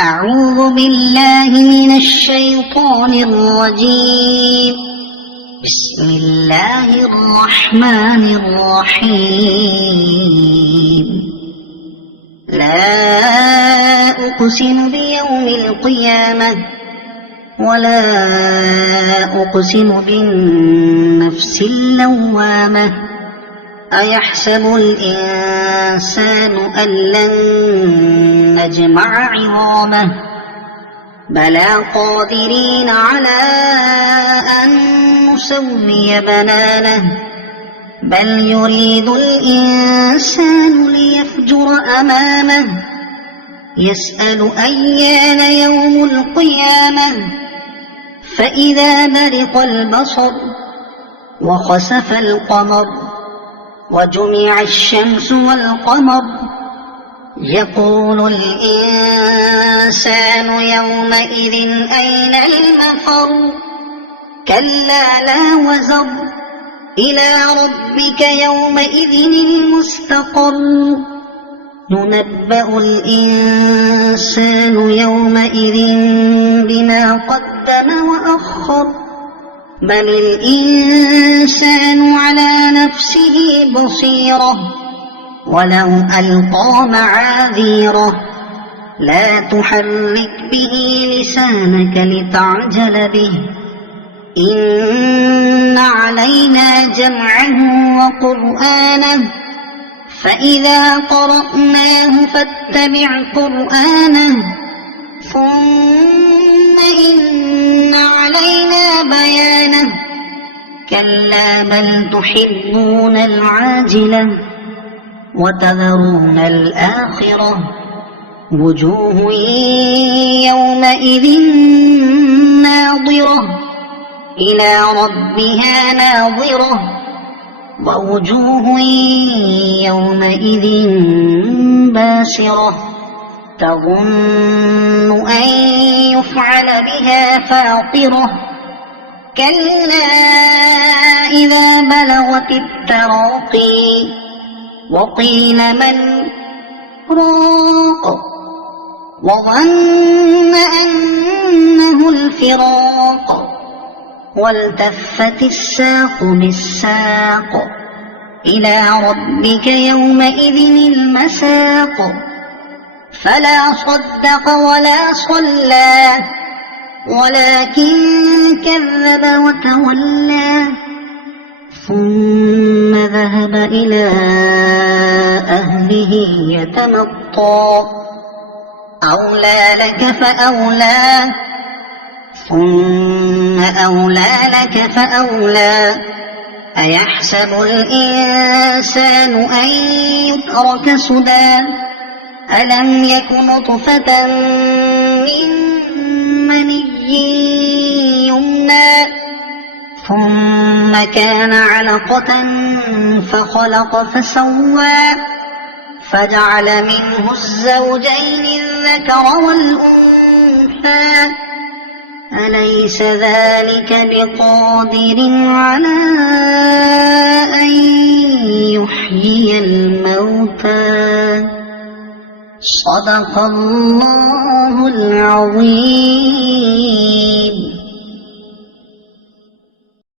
أعوذ بالله من الشيطان الرجيم. بسم الله الرحمن الرحيم. لا أقسم بيوم القيامة ولا أقسم بالنفس اللوامة. أيحسب الإنسان أن لن نجمع عظامه بلى قادرين على أن نسوي بنانه بل يريد الإنسان ليفجر أمامه يسأل أيان يوم القيامة فإذا برق البصر وخسف القمر وجمع الشمس والقمر يقول الإنسان يومئذ أين المفر كلا لا وزر إلى ربك يومئذ المستقر ينبأ الإنسان يومئذ بما قدم وأخر بل الإنسان على نفسه بصيرة ولو ألقى معاذيره لا تحرك به لسانك لتعجل به إن علينا جمعه وقرآنه فإذا قرأناه فاتبع قرآنه ثم إن علينا بيانه كلا بل تحبون العاجلة وتذرون الآخرة وجوه يومئذ ناظرة إلى ربها ناظرة ووجوه يومئذ باسرة تظن أن يفعل بها فاقرة كلا إذا بلغت التراقي وقيل من راق وظن أنه الفراق والتفت الساق بالساق إلى ربك يومئذ المساق فلا صدق ولا صلى ولكن كذب وتولى ثم ذهب إلى أهله يتمطى أولى لك فأولى ثم أولى لك فأولى أيحسب الإنسان أن يترك سدى ألم يك نطفة من مني يمنى ثم كان علقة فخلق فسوى فجعل منه الزوجين الذكر والأنثى أليس ذلك بقادر على أن يحيي الموتى صدق الله العظيم.